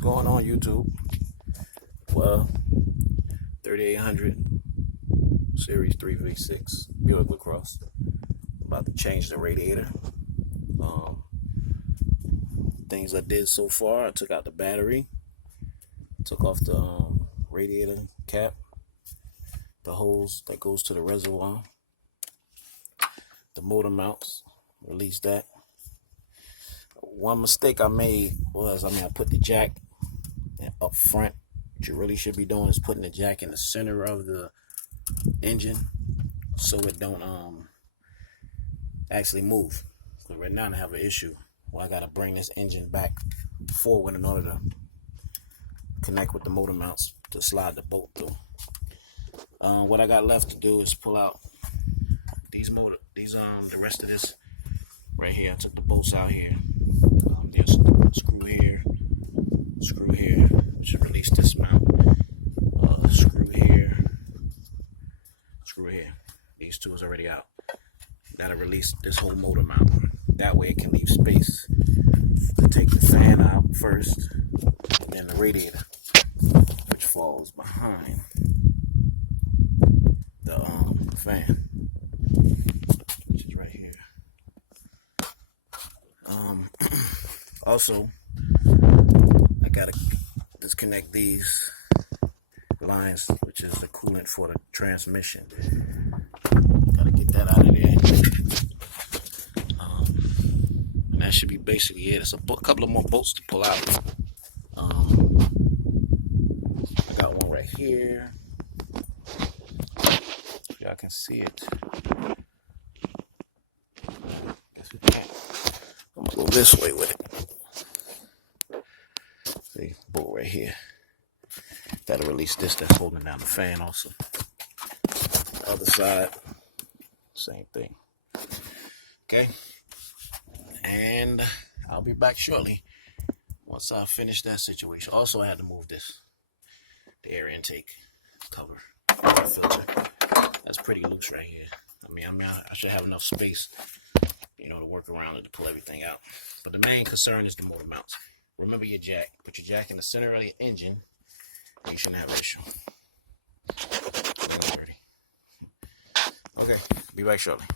going on YouTube? Well, 3800 Series 3V6 Buick lacrosse. About to change the radiator. Things I did so far: I took out the battery, took off the radiator cap, the hose that goes to the reservoir, the motor mounts, released that. One mistake I made was, I put the jack up front. What you really should be doing is putting the jack in the center of the engine so it don't actually move. So right now I have an issue. Well, I gotta bring this engine back forward in order to connect with the motor mounts to slide the bolt through. What I got left to do is pull out the rest of this right here. I took the bolts out here. There's a screw here, which release this mount. Screw here. These two is already out. Gotta release this whole motor mount. That way it can leave space to take the fan out first, and the radiator, which falls behind the fan, which is right here. Also, I gotta disconnect these lines, which is the coolant for the transmission. Gotta get that out of there. And that should be basically it. It's a couple of more bolts to pull out. I got one right here. Y'all can see it. Guess we can't. I'm gonna go this way with it. See, bolt right here. That'll release this that's holding down the fan also. Other side, same thing. Okay. And I'll be back shortly once I finish that situation. Also, I had to move the air intake cover, filter. That's pretty loose right here. I should have enough space, to work around it to pull everything out. But the main concern is the motor mounts. Remember your jack. Put your jack in the center of the engine. You shouldn't have an issue. Okay, be back shortly.